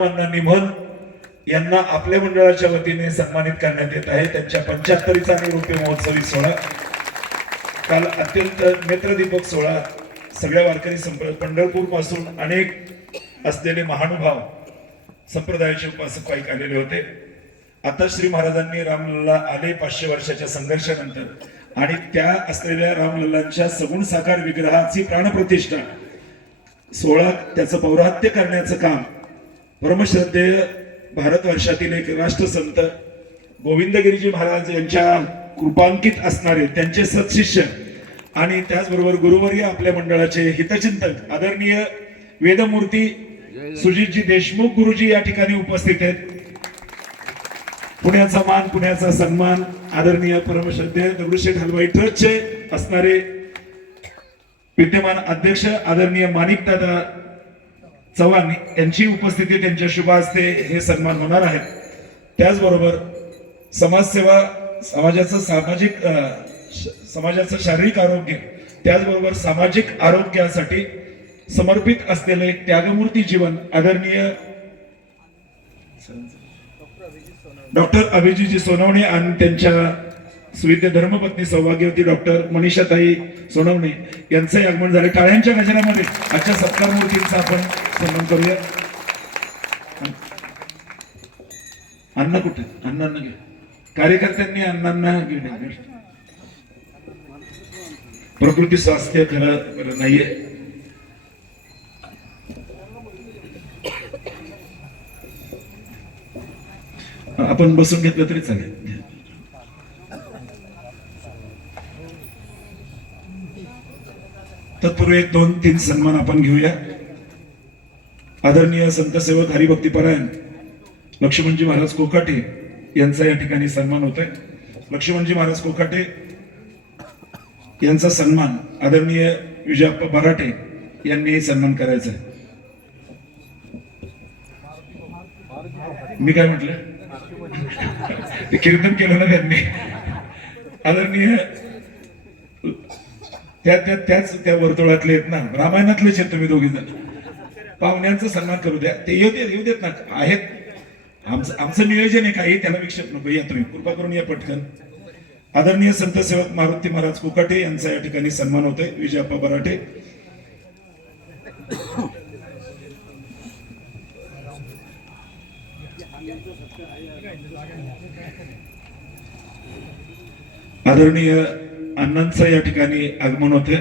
निमोल यांना आपल्या मंडळाच्या वतीने सन्मानित करण्यात येत आहे. त्यांच्या 75चा आणि रुपये महोत्सवी सोहळा काल अत्यंत नेत्रदीपक सोहळा सगळ्या वारकरी पंढरपूर पासून अनेक असलेले महानुभाव संप्रदायाचे उपासक पाईक आलेले होते. आता श्री महाराजांनी रामलल्ला आले 500 वर्षाच्या संघर्षानंतर आणि त्या असलेल्या रामलल्लांच्या सगुण साकार विग्रहाची प्राणप्रतिष्ठा सोहळा त्याचं पौरात्य करण्याचं काम परमश्रद्धेय भारतवर्षातील एक राष्ट्रसंत गोविंदगिरीजी महाराज यांच्या कृपांकित असणारे त्यांचे सत्शिष्य आणि त्याचबरोबर गुरुवर्य आपल्या मंडळाचे हितचिंतक आदरणीय वेदमूर्ती सुजितजी देशमुख गुरुजी या ठिकाणी उपस्थित आहेत. पुण्याचा मान पुण्याचा सन्मान आदरणीय परमश्रद्धेय दगडूशेठ हलवाई ट्रस्टचे असणारे विद्यमान अध्यक्ष आदरणीय माणिकदादा चव्हाण यांची उपस्थिती त्यांच्या शुभ हस्ते हे सन्मान होणार आहेत. त्याचबरोबर समाजसेवा समाजाचं शारीरिक आरोग्य त्याचबरोबर सामाजिक आरोग्यासाठी समर्पित असलेले त्यागमूर्ती जीवन आदरणीय डॉक्टर अभिजीतजी सोनवणे आणि त्यांच्या सुविद्य धर्मपत्नी सौभाग्यवती डॉक्टर मनीषाताई सोनवणे यांचंही आगमन झाले. टाळ्यांच्या गजरामध्ये आजच्या सत्कार मूर्तींचा आपण सन्मान करूया. अण्णा कुठे अण्णांना घे कार्यकर्त्यांनी अण्णांना घेणे प्रकृती स्वास्थ्य खरं नाहीये. आपण बसून घेतलं तरी चालेल. तत्पूर्वी 2-3 सन्मान आपण घेऊया. आदरणीय संतसेवक हरिभक्तीपरायण लक्ष्मणजी महाराज कोकाटे यांचा या ठिकाणी सन्मान होतोय. लक्ष्मणजी महाराज कोकाटे यांचा सन्मान आदरणीय विजयप्पा बराटे यांनी सन्मान करायचा आहे. मी काय म्हटलं ते कीर्तन केलं ना त्यांनी. आदरणीय त्या वर्तुळातले आहेत ना, रामायणातलेच आहेत तुम्ही दोघी जण. पाहुण्यांचा सन्मान करू द्या. ते येऊ देत ना आहेत. आमचं नियोजन आहे काही त्याला विक्षेप नको. या तुम्ही कृपा करून या पटकन. आदरणीय संतसेवक मारुती महाराज कोकाटे यांचा या ठिकाणी सन्मान होतोय. विजयप्पा बराटे आदरणीय अण्णांचं या ठिकाणी आगमन होते.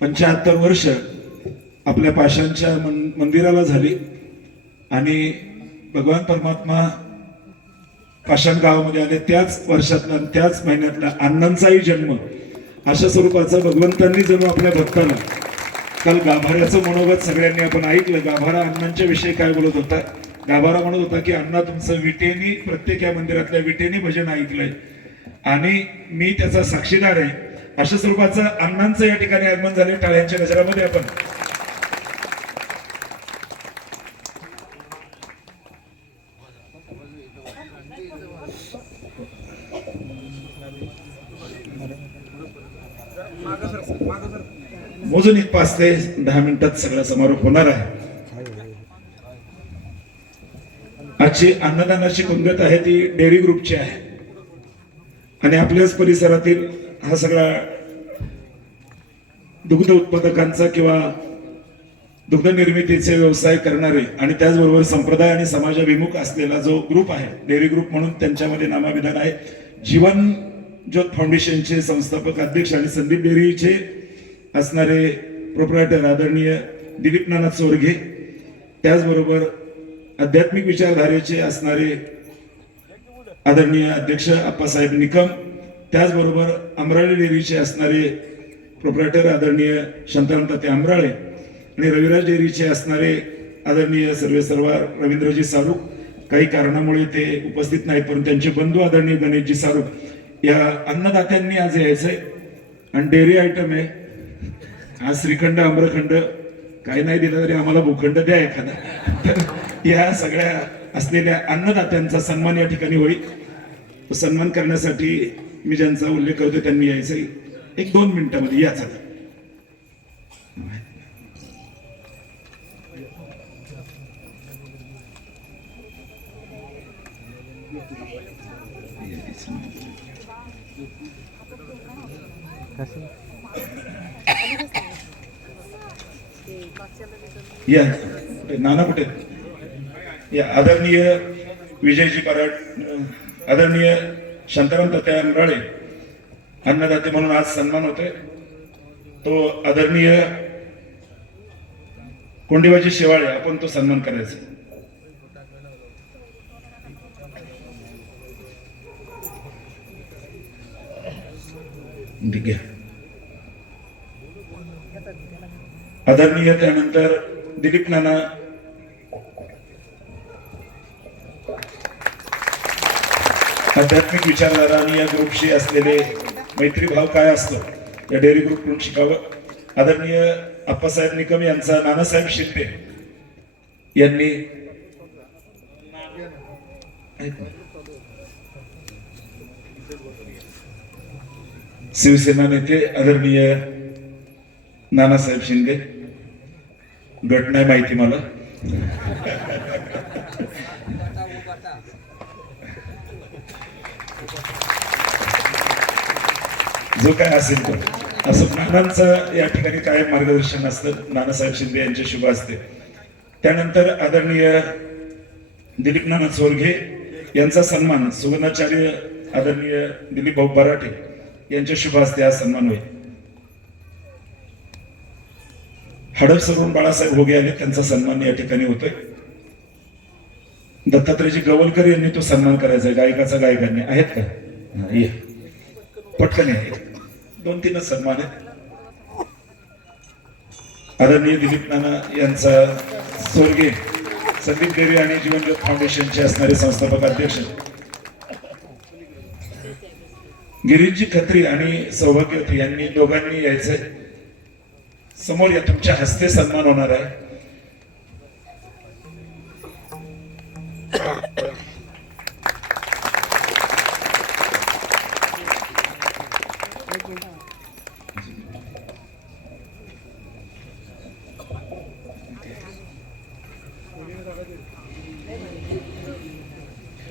75 वर्ष आपल्या पाशांच्या मंदिराला झाली आणि भगवान परमात्मा पाषाण गावामध्ये आले. त्याच वर्षातला त्याच महिन्यातला अण्णांचाही जन्म अशा स्वरूपाचा भगवंतांनी जणू आपल्या भक्ताला काल गाभाऱ्याचं मनोगत सगळ्यांनी आपण ऐकलं. गाभारा अण्णांच्या विषयी काय बोलत होता. गाभारा म्हणत होता की अण्णा तुमचं विटेनी प्रत्येक या मंदिरातल्या विटेनी भजन ऐकलंय आणि मी त्याचा साक्षीदार आहे. अशा स्वरूपाचं अण्णांचं या ठिकाणी आगमन झाले. टाळ्यांच्या गजरामध्ये आपण मोजून 5 ते 10 मिनिटात सगळा समारोप होणार आहे. आजची अन्नदानाची पंगत आहे ती डेअरी ग्रुपची आहे आणि आपल्याच परिसरातील हा सगळा दुग्ध उत्पादकांचा किंवा दुग्ध निर्मितीचे व्यवसाय करणारे आणि त्याचबरोबर संप्रदाय आणि समाजाभिमुख असलेला जो ग्रुप आहे डेअरी ग्रुप म्हणून त्यांच्यामध्ये नामाविधान आहे. जीवन ज्योत फाउंडेशनचे संस्थापक अध्यक्ष आणि संदीप डेअरीचे असणारे प्रोप्रायटर आदरणीय दिलीप नाना चोरघे, त्याचबरोबर आध्यात्मिक विचारधारेचे असणारे आदरणीय अध्यक्ष आप्पासाहेब निकम, त्याचबरोबर अमराळे डेअरीचे असणारे प्रोप्रायटर आदरणीय शांतारामताते अमराळे आणि रविराज डेअरीचे असणारे आदरणीय सर्वेसर्वा रवींद्रजी सारूक. काही कारणामुळे ते उपस्थित नाहीत पण त्यांचे बंधू आदरणीय गणेशजी सारूक या अन्नदात्यांनी आज यायचंय आणि डेअरी आयटम आहे. आज श्रीखंड आम्रखंड काही नाही दिलं तरी आम्हाला भूखंड द्या एखादा. तर या सगळ्या असलेल्या अन्नदात्यांचा सन्मान या ठिकाणी होईल. सन्मान करण्यासाठी मी ज्यांचा उल्लेख करतो त्यांनी यायचं 1-2 मिनिटांमध्ये या. चला या नाना कुठे या आदरणीय विजयजी पराड, आदरणीय शांताराम तात्या अंबराळे अन्नदाते म्हणून आज सन्मान होतोय. तो आदरणीय कोंडीबाजी शेवाळे आपण तो सन्मान करायचा. ठीक आहे. आदरणीय त्यानंतर दिलीप नाना आध्यात्मिक विचारधारा आणि या ग्रुपशी असलेले मैत्रीभाव काय असतो या डेअरी ग्रुपकडून शिकावं. आदरणीय आप्पासाहेब निकम यांचा नानासाहेब शिंदे यांनी शिवसेना नेते आदरणीय नानासाहेब शिंदे, गट नाही माहिती मला. जो काय असेल तो असं नानांचं या ठिकाणी काय मार्गदर्शन असतं नानासाहेब शिंदे यांचे शुभ असते. त्यानंतर आदरणीय दिलीप नाना चोरघे यांचा सन्मान सुगंधाचार्य आदरणीय दिलीप भाऊ बराटे यांच्या शुभ हस्ते हा सन्मान होईल. हडपसरवरून बाळासाहेब भोगे आले, त्यांचा सन्मान या ठिकाणी होतोय. दत्तात्रयजी गवलकर यांनी तो सन्मान करायचा, गायकाचा गायकांनी आहेत का? पटकन आहे, 2-3 सन्मान आहेत. आदरणीय दिलीप नाना यांचा स्वर्गीय संदीप देवी आणि जीवनज्योत फाउंडेशनचे असणारे संस्थापक अध्यक्ष गिरीशजी खत्री आणि सौभाग्यवती यांनी दोघांनी यायचंय. समोर या, तुमच्या हस्ते सन्मान होणार आहे.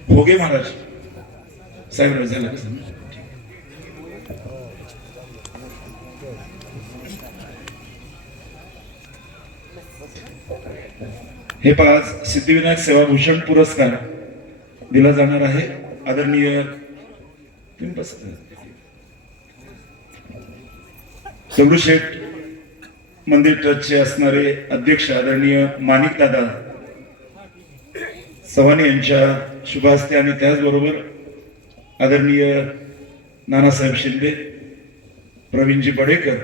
भोगे महाराज साहेब झालं कसं. हे 5 सिद्धिविनायक सेवाभूषण पुरस्कार दिला जाणार आहे. आदरणीय दगडूशेठ मंदिर ट्रस्टचे असणारे अध्यक्ष आदरणीय माणिक दादा सवानी यांच्या शुभ हस्ते आणि त्याचबरोबर आदरणीय नानासाहेब शिंदे, प्रवीणजी बडेकर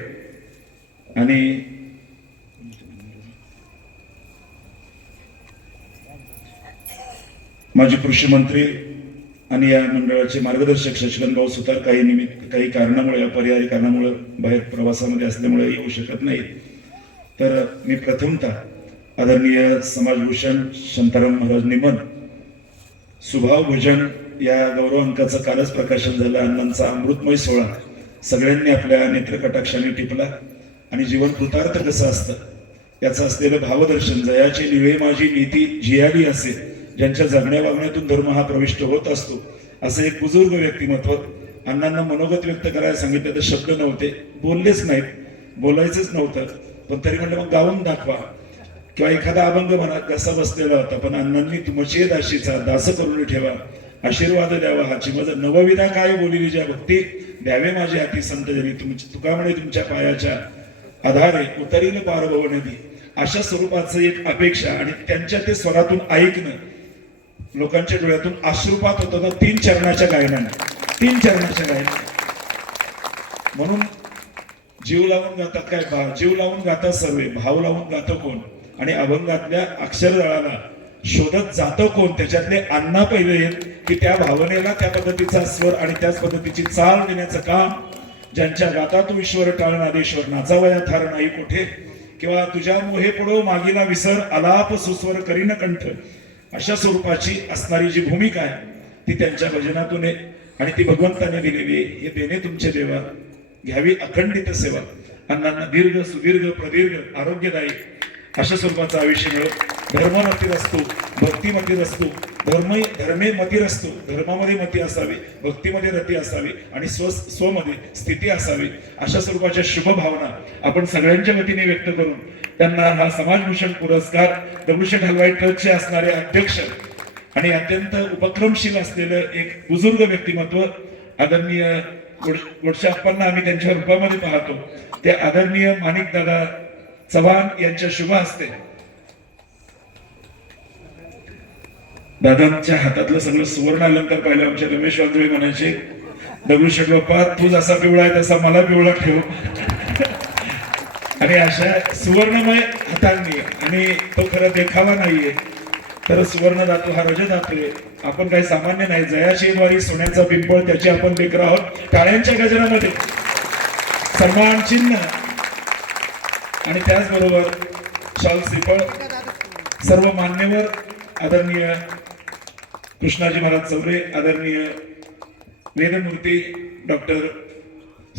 आणि माजी कृषी मंत्री आणि या मंडळाचे मार्गदर्शक शशिकांत भाऊ सुतार काही कारणामुळे अपरिहार्य कारणामुळे बाहेर प्रवासामध्ये असल्यामुळे येऊ शकत नाहीत. तर मी प्रथमतः आदरणीय समाजभूषण शांताराम महाराज निमन सुभाव भोजन या गौरव अंकाचं कालच प्रकाशन झालं. अण्णांचा अमृतमय सोहळा सगळ्यांनी आपल्या नेत्रकटाक्षाने टिपला आणि जीवन कृतार्थ कसं असतं याचं असलेलं भावदर्शन. जयाची निळे माझी नीती जियाली असे, ज्यांच्या जगण्या वागण्यातून धर्म हा प्रविष्ट होत असतो, असं एक बुजुर्ग व्यक्तिमत्व. अण्णांना मनोगत व्यक्त करायला सांगितलं तर शब्द नव्हते, बोललेच नाहीत, बोलायचंच नव्हतं. पण तरी म्हणलं मग गाऊन दाखवा किंवा एखादा अभंग म्हणा, कसा बसलेला होता. पण अण्णांनी तुमची दाशीचा दास करून ठेवा, आशीर्वाद द्यावा हाची माझं नवविधा काय बोलिली ज्या भक्ती द्यावे माझे हाती संत जनी. तुका म्हणे तुमच्या पायाच्या आधारे उतरील पार भव नदी. अशा स्वरूपाचं एक अपेक्षा आणि त्यांच्या ते स्वरातून ऐकणं लोकांच्या डोळ्यातून अश्रुपात होत होता. 3 चरणाच्या गायनाने म्हणून जीव लावून गातात काय, जीव लावून गातात सर्वे, भाव लावून गातं कोण, आणि अभंगातल्या अक्षरदळाला शोधत जातं कोण. त्याच्यातले अण्णा पहिले येत की त्या भावनेला त्या पद्धतीचा स्वर आणि त्याच पद्धतीची चाल देण्याचं काम. ज्यांच्या गाता तू ईश्वर टाळनादेश्वर नाचावया थार नाही कुठे, किंवा तुझ्या मोहे पुढो मागीला विसर आलाप सुस्वर करीन कंठ, अशा स्वरूपाची असणारी जी भूमिका आहे ती त्यांच्या भजनातून आहे आणि ती भगवंताने दिलेली आहे. हे देणे तुमचे देवा, घ्यावी अखंडित सेवा. अण्णांना दीर्घ सुदीर्घ प्रदीर्घ आरोग्यदायी अशा स्वरूपाचं आयुष्य मिळो. धर्ममतीत असतो, भक्तिमतीत असतो, धर्मे मतिरस्तु, धर्मामध्ये मती असावी, भक्तीमध्ये रती असावी आणि स्वमध्ये स्थिती असावी, अशा स्वरूपाच्या शुभ भावना आपण सगळ्यांच्या वतीने व्यक्त करून त्यांना हा समाजभूषण पुरस्कार दगडूशेठ हलवाई ट्रस्टचे असणारे अध्यक्ष आणि अत्यंत उपक्रमशील असलेलं एक बुजुर्ग व्यक्तिमत्व आदरणीय गोडसे अप्पांना आम्ही त्यांच्या रूपामध्ये पाहतो, ते आदरणीय माणिकदादा चव्हाण यांच्या शुभ हस्ते दादांच्या हातातलं सगळं सुवर्ण अलंकार पाहिलं आमचे रमेश वांजळे म्हणायचे, दगडूशेठ बाप्पा तू जसा पिवळा आहे तसा मला पिवळा ठेव. आणि अशा सुवर्णमय हातांनी, आणि तो खरं देखावा नाहीये तर सुवर्ण धातू हा रज धातू आहे. आपण काही सामान्य नाही, जयाशीलवारी सोन्याचा पिंपळ त्याचे आपण लेकर आहोत. टाळ्यांच्या गजरामध्ये सन्मान चिन्ह आणि त्याचबरोबर शॉल श्रीफळ सर्व मान्यवर आदरणीय कृष्णाजी महाराज चौरे, आदरणीय वेदमूर्ती डॉक्टर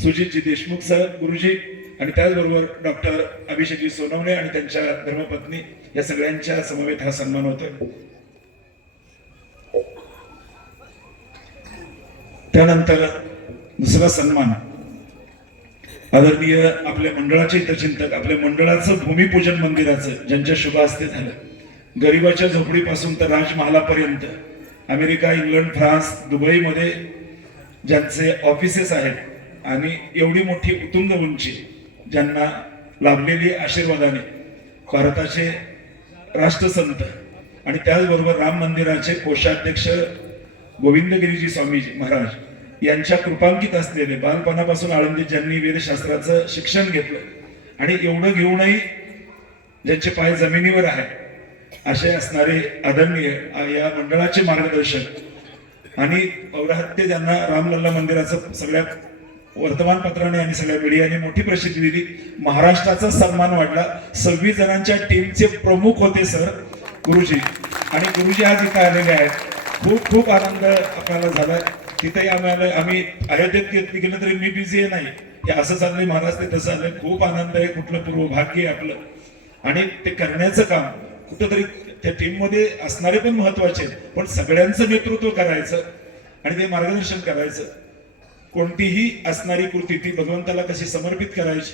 सुजितजी देशमुख सर गुरुजी आणि त्याचबरोबर डॉक्टर अभिषेकजी सोनवणे आणि त्यांच्या धर्मपत्नी या सगळ्यांच्या समवेत हा सन्मान होतोय. त्यानंतर दुसरा सन्मान आदरणीय आपल्या मंडळाचे हितचिंतक, आपल्या मंडळाचं भूमिपूजन मंदिराचं ज्यांच्या शुभ हस्ते झालं, गरिबाच्या झोपडीपासून तर राजमहालापर्यंत अमेरिका, इंग्लंड, फ्रान्स, दुबईमध्ये ज्यांचे ऑफिसेस आहेत आणि एवढी मोठी उतुंग उंची ज्यांना लाभलेली आशीर्वादाने भारताचे राष्ट्रसंत आणि त्याचबरोबर राम मंदिराचे कोषाध्यक्ष गोविंदगिरीजी स्वामीजी महाराज यांच्या कृपांकित असलेले बालपणापासून आळंदीत ज्यांनी वेदशास्त्राचं शिक्षण घेतलं आणि एवढं घेऊनही ज्यांचे पाय जमिनीवर आहेत असे असणारे आदरणीय या मंडळाचे मार्गदर्शक आणि पौराहत्य ज्यांना रामलल्ला मंदिराचं सगळ्या वर्तमानपत्राने आणि सगळ्या मीडियाने मोठी प्रसिद्धी दिली, महाराष्ट्राचा सन्मान वाढला. 26 जणांच्या टीमचे प्रमुख होते सर गुरुजी, आणि गुरुजी आज इथं आलेले आहेत. खूप खूप आनंद आपल्याला झाला. तिथेही आम्ही अयोध्येत गेलं तरी मी बिझी आहे नाही, हे असं चाललंय महाराज ते तसं आलंय. खूप आनंद आहे, कुठलं पूर्व भाग्य आहे आपलं. आणि ते करण्याचं काम कुठंतरी त्या टीम मध्ये असणारे पण महत्वाचे, पण सगळ्यांचं नेतृत्व करायचं आणि ते मार्गदर्शन करायचं. कोणतीही असणारी कृती ती भगवंताला कशी समर्पित करायची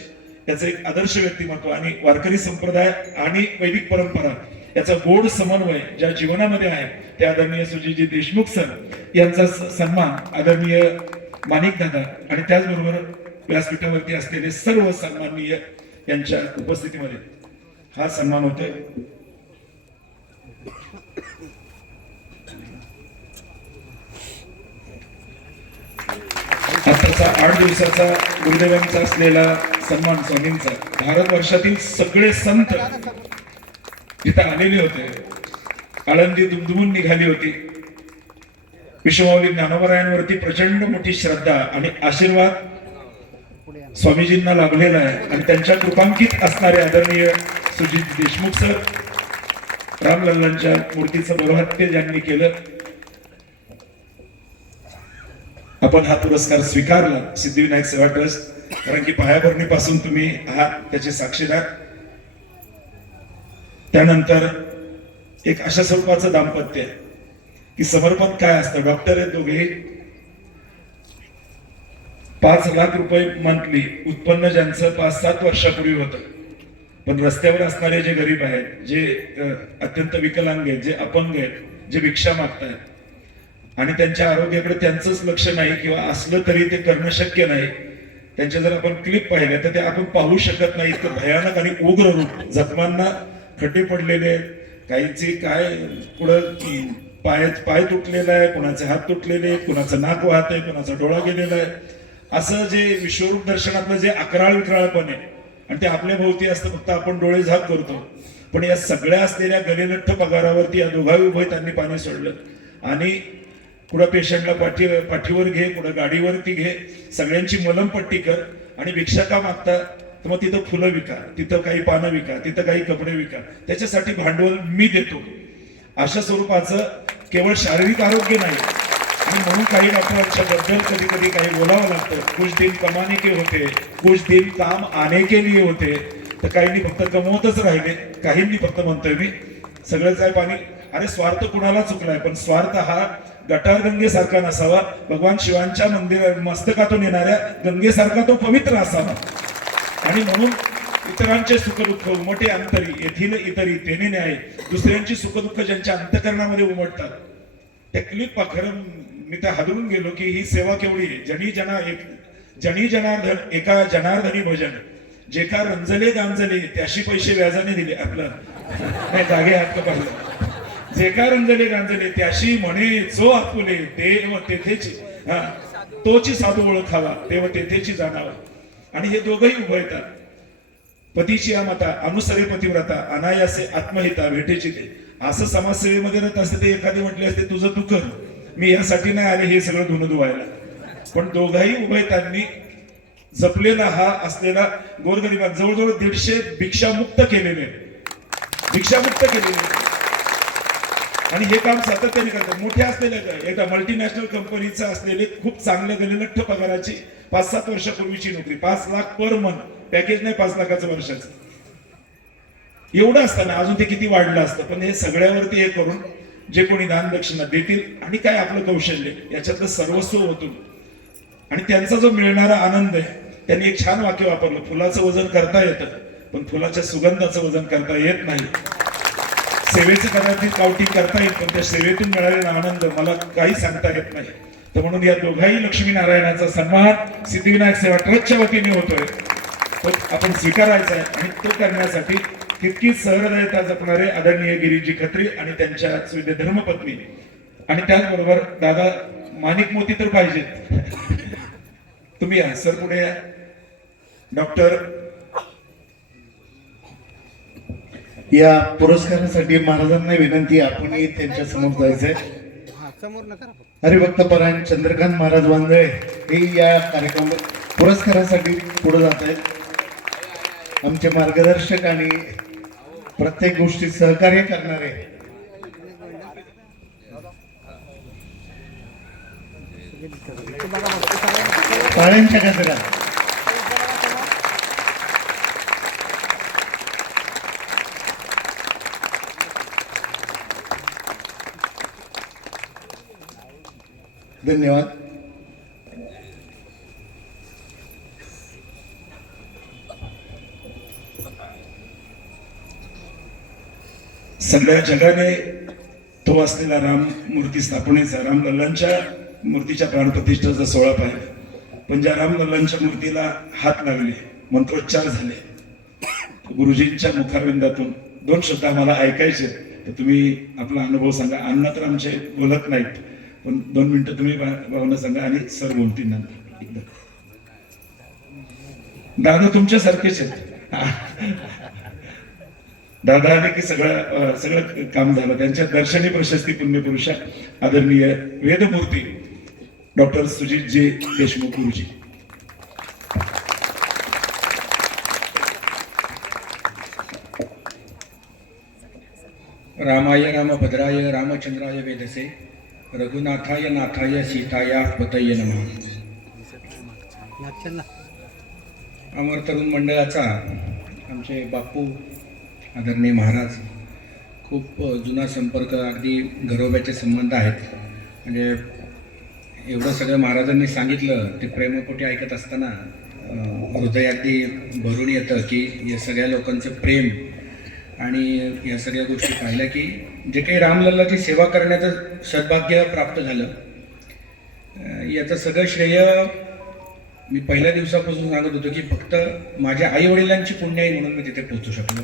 याचं एक आदर्श व्यक्तिमत्व आणि वारकरी संप्रदाय आणि वैदिक परंपरा याचा गोड समन्वय ज्या जीवनामध्ये आहे ते आदरणीय सुजितजी देशमुख सर यांचा सन्मान आदरणीय माणिकदादा आणि त्याचबरोबर व्यासपीठावरती असलेले सर्व सन्माननीय यांच्या उपस्थितीमध्ये हा सन्मान होतोय. आताचा 8 दिवसाचा गुरुदेवांचा असलेला सन्मान स्वामींचा, भारतवर्षातील सगळे संत जिथे आलेले होते, आळंदी दुमदुमून निघाली होती. विश्वमाऊली ज्ञानोबरायांवरती प्रचंड मोठी श्रद्धा आणि आशीर्वाद स्वामीजींना लाभलेला आहे आणि त्यांच्या कृपांकित असणारे आदरणीय सुजित देशमुख सर, रामलल्लांच्या मूर्तीचं बरोहत्य ज्यांनी केलं, आपण हा पुरस्कार स्वीकारला सिद्धिविनायक सेवा ट्रस्ट, कारण की पायाभरणीपासून तुम्ही आहात त्याचे साक्षीदार. त्यानंतर एक अशा स्वरूपाचं दाम्पत्य आहे की समर्पण काय असतं. डॉक्टर आहेत दोघे, 5 लाख रुपये मंथली उत्पन्न ज्यांचं 5-7 वर्षापूर्वी होतं, पण रस्त्यावर असणारे जे गरीब आहेत, जे अत्यंत विकलांग आहेत, जे अपंग आहेत, जे भिक्षा मागतायत आणि त्यांच्या आरोग्याकडे त्यांचंच लक्ष नाही किंवा असलं तरी ते करणं शक्य नाही. त्यांच्या जर आपण क्लिप पाहिल्या तर ते आपण पाहू शकत नाही, इतकं भयानक आणि उग्र रूप. जखमांना खड्डे पडलेले, काहीचे काय पुढं पाय तुटलेला आहे, कुणाचे हात तुटलेले, कुणाचं नाक वाहत आहे, कुणाचा डोळा गेलेला आहे. असं जे विश्वरूप दर्शनातलं जे अकराळ विक्राळपण आहे आणि ते आपल्या भोवती असतं, फक्त आपण डोळे झाक करतो. पण या सगळ्या असलेल्या गलेलठ्ठ पगारावरती या दोघाही उभय त्यांनी पाणी सोडलं आणि कुठं पेशंटला पाठीवर घे, कुठं गाडीवरती घे, सगळ्यांची मलमपट्टी कर आणि भिक्षा का मागता, तर मग तिथं फुलं विका, तिथं काही पानं विका, तिथं काही कपडे विका, त्याच्यासाठी भांडवल मी देतो. अशा स्वरूपाचं केवळ शारीरिक आरोग्य नाही. आणि म्हणून काही डॉक्टरांच्या बद्दल कधी कधी काही बोलावं लागतं. कुछ दिन कमाने के होते, कुछ दिन काम आने के लिए होते. तर काहींनी फक्त कमवतच राहिले, काहींनी फक्त म्हणतोय मी सगळंच आहे पाणी अरे स्वार्थ कुणाला चुकलाय, पण स्वार्थ हा गटारगंगेसारखा नसावा, भगवान शिवांच्या मस्तकातून येणाऱ्या गंगेसारखा तो पवित्र असावा. आणि म्हणून इतरांचे सुखदुःख उमटे अंतरी येथील इतरी तेने न्याय. दुसऱ्यांची सुखदुःख ज्यांच्या अंतकरणामध्ये उमटतात, त्या क्लिप खरं मी तर हादरून गेलो की ही सेवा केवढी आहे. जनी जनार्दन एका जनार्दनी भजन, जे का रंजले गांजले त्याशी पैसे व्याजाने दिले. आपलं नाही जागे हात पाहिलं. जे का रंजले गांजले त्याशी म्हणे जो आपुले देव तेथेची, हा तोची साधू ओळखावा देव तेथेची जाणावा. आणि हे दोघंही उभयतात. पतीची आमता अनुसरे पतिव्रता अनायासे आत्महिता भेटेची ते. असं समाजसेवेमध्ये रत असते ते एखादी म्हटले असते तुझं तू कर, मी यासाठी नाही आले हे सगळं धुणं धुवायला. पण दोघाही उभयतांनी जपलेला हा असलेला गोरगरिबांना जवळजवळ 150 भिक्षामुक्त केलेले. आणि हे काम सातत्याने करतात. मोठ्या असलेल्या एका मल्टीनॅशनल कंपनीचा असलेले खूप चांगल्या गलिलठ्ठ पगाराची 5-7 वर्षापूर्वीची नोकरी, 5 लाख पर मंथ पॅकेज, नाही 5 लाखाचं वर्षाचं. एवढं असताना अजून ते किती वाढलं असतं. पण हे सगळ्यावरती हे करून जे कोणी दान दक्षिणा देतील आणि काय आपलं कौशल्य याच्यातलं सर्वस्व होतं. आणि त्यांचा जो मिळणारा आनंद आहे, त्यांनी एक छान वाक्य वापरलं, फुलाचं वजन करता येतं पण फुलाच्या सुगंधाचं वजन करता येत नाही. सेवेचं कदाचित काउंटिंग करता येईल, पण त्या सेवेतून मिळालेला आनंद मला काही सांगता येत नाही. तर म्हणून या दोघाही लक्ष्मीनारायणाचा सन्मान सिद्धिविनायक सेवा ट्रस्टच्या वतीने होतोय, तो आपण स्वीकारायचा आहे. आणि तो करण्यासाठी तितकीच सहृदयता जपणारे आदरणीय गिरीजी खत्री आणि त्यांच्या सुविधे धर्मपत्नी, आणि त्याचबरोबर दादा माणिक मोती तर पाहिजेत. तुम्ही या सर, पुढे या. डॉक्टर या पुरस्कारासाठी महाराजांना विनंती, आपणही त्यांच्या समोर जायचंय. हरिभक्त परायण चंद्रकांत महाराज वांजळे हे या कार्यक्रम पुरस्कारासाठी पुढे जात आहेत. आमचे मार्गदर्शक आणि प्रत्येक गोष्टीत सहकार्य करणारे. टाळ्यांच्या गजरात धन्यवाद. सगळ्या जगाने तो असलेला राम मूर्ती स्थापनेचा, रामलल्लांच्या मूर्तीच्या प्राणप्रतिष्ठेचा सोहळा पाहिला. पण ज्या रामलल्लांच्या मूर्तीला हात लागले, मंत्रोच्चार झाले, गुरुजींच्या मुखारविंदातून 2 शब्द आम्हाला ऐकायचे. तर तुम्ही आपला अनुभव सांगा. अण्णा तर आमचे बोलत नाहीत, पण 2 मिनिटं तुम्ही भावना सांगा आणि सर बोलतील नंतर. एकदा दादा तुमच्यासारखेच आहेत. दादा आले की सगळं काम झालं. त्यांच्या दर्शनी प्रशस्ती पुण्यपुरुषा आदरणीय वेदमूर्ती डॉक्टर सुजितजी देशमुख गुरुजी. रामाय रामभद्राय रामचंद्राय वेदसे रघुनाथाय नाथाय सीताया पतये नमः. अमर तरुण मंडळाचा आमचे बापू आदरणीय महाराज, खूप जुना संपर्क, अगदी घरोब्याचे संबंध आहेत. म्हणजे एवढं सगळं महाराजांनी सांगितलं ते प्रेमपोटी ऐकत असताना हृदय अगदी भरून येतं की या सगळ्या लोकांचं प्रेम आणि या सगळ्या गोष्टी पाहिल्या की जे काही रामलल्लाची सेवा करण्याचं सद्भाग्य प्राप्त झालं, याचं सगळं श्रेय मी पहिल्या दिवसापासून सांगत होतो की फक्त माझ्या आईवडिलांची पुण्याई म्हणून मी तिथे पोहोचू शकलो.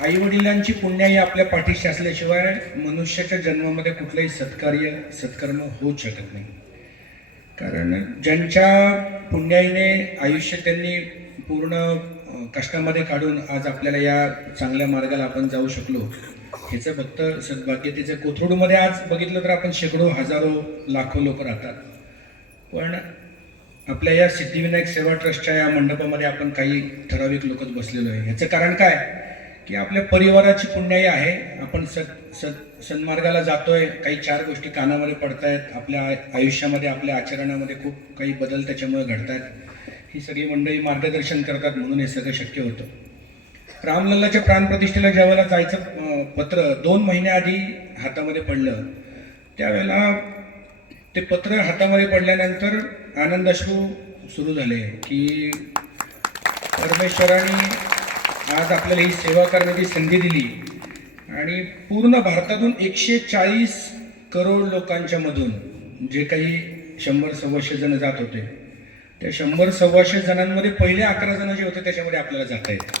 आईवडिलांची पुण्याई आपल्या पाठीशी असल्याशिवाय मनुष्याच्या जन्मामध्ये कुठलंही सत्कर्म होऊच शकत नाही. कारण ज्यांच्या पुण्याईने आयुष्य त्यांनी पूर्ण कष्टामध्ये काढून आज आपल्याला या चांगल्या मार्गाला आपण जाऊ शकलो, ह्याचं फक्त सद्भाग्य. त्याच्या कोथरूडमध्ये आज बघितलं तर आपण शेकडो, हजारो, लाखो लोक राहतात. पण आपल्या या सिद्धिविनायक सेवा ट्रस्टच्या या मंडपामध्ये आपण काही ठराविक लोकच बसलेलो आहे. ह्याचं कारण काय की आपल्या परिवाराची पुण्याई आहे. आपण सन्मार्गाला जातोय, काही 4 गोष्टी कानामध्ये पडतायत, आपल्या आयुष्यामध्ये आपल्या आचरणामध्ये खूप काही बदल त्याच्यामुळे घडत आहेत. ही सगळी मंडळी मार्गदर्शन करतात, म्हणून हे सगळं शक्य होतं. रामलल्लाच्या प्राणप्रतिष्ठेला ज्यावेळेला जायचं पत्र 2 महिन्याआधी हातामध्ये पडलं, त्यावेळेला ते पत्र हातामध्ये पडल्यानंतर आनंदाश्रू सुरू झाले की परमेश्वराने आज आपल्याला ही सेवा करण्याची संधी दिली आणि पूर्ण भारतातून 140 करोड लोकांच्या मधून जे काही 100-125 जण जात होते, त्या 100-125 जणांमध्ये पहिले 11 जण जे होते त्याच्यामध्ये आपल्याला जाता येतं.